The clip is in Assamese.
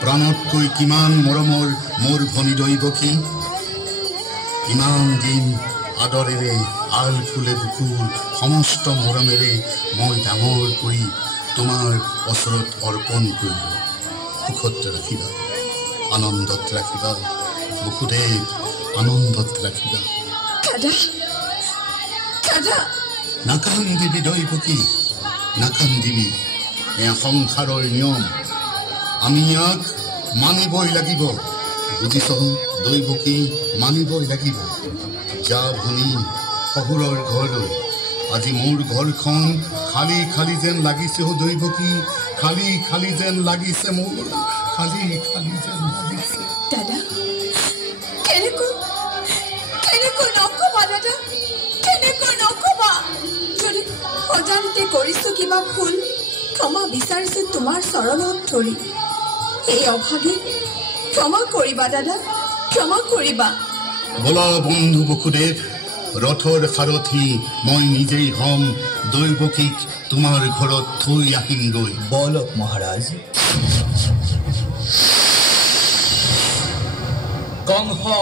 প্ৰাণতকৈ কিমান মৰমৰ মোৰ ভনী দৈৱকী। ইমান দিন আদৰেৰে আল ফুলে বুকুৰ সমস্ত মৰমেৰে মই ডাঙৰ কৰি তোমাৰ ওচৰত অৰ্পণ কৰিলোঁ। সুখত ৰাখিবা, আনন্দত ৰাখিবা বসুদেৱ, আনন্দত ৰাখিবা। নাকান্দিবি দৈৱকী, নাকান্দিবি। এয়া সংসাৰৰ নিয়ম, আমি ইয়াক মানিবই লাগিব। বুজিছ দৈৱকী, মানিবই লাগিব। যা ভনী শহুৰৰ ঘৰলৈ। আজি মোৰ ঘৰখন খালী খালী যেন লাগিছে ও দৈৱকী, খালী খালী যেন লাগিছে মোৰ, খালী খালী যেন লাগিছে। দাদা কেনেকৈ নকবা, দাদা কেনেকৈ নকবা। যদি অজানিতে কৰিছো কিবা ভুল, ক্ষমা বিচাৰিছো তোমাৰ চৰণত ধৰি। এই অভাগী ক্ষমা কৰিবা দাদা, ক্ষমা কৰিবা। বলা বন্ধু বসুদেৱ, ৰথৰ সাৰথি মই নিজেই হম। দৈৱকীক তোমাৰ ঘৰত থৈ আহিমগৈ। বলক মহাৰাজ। কংস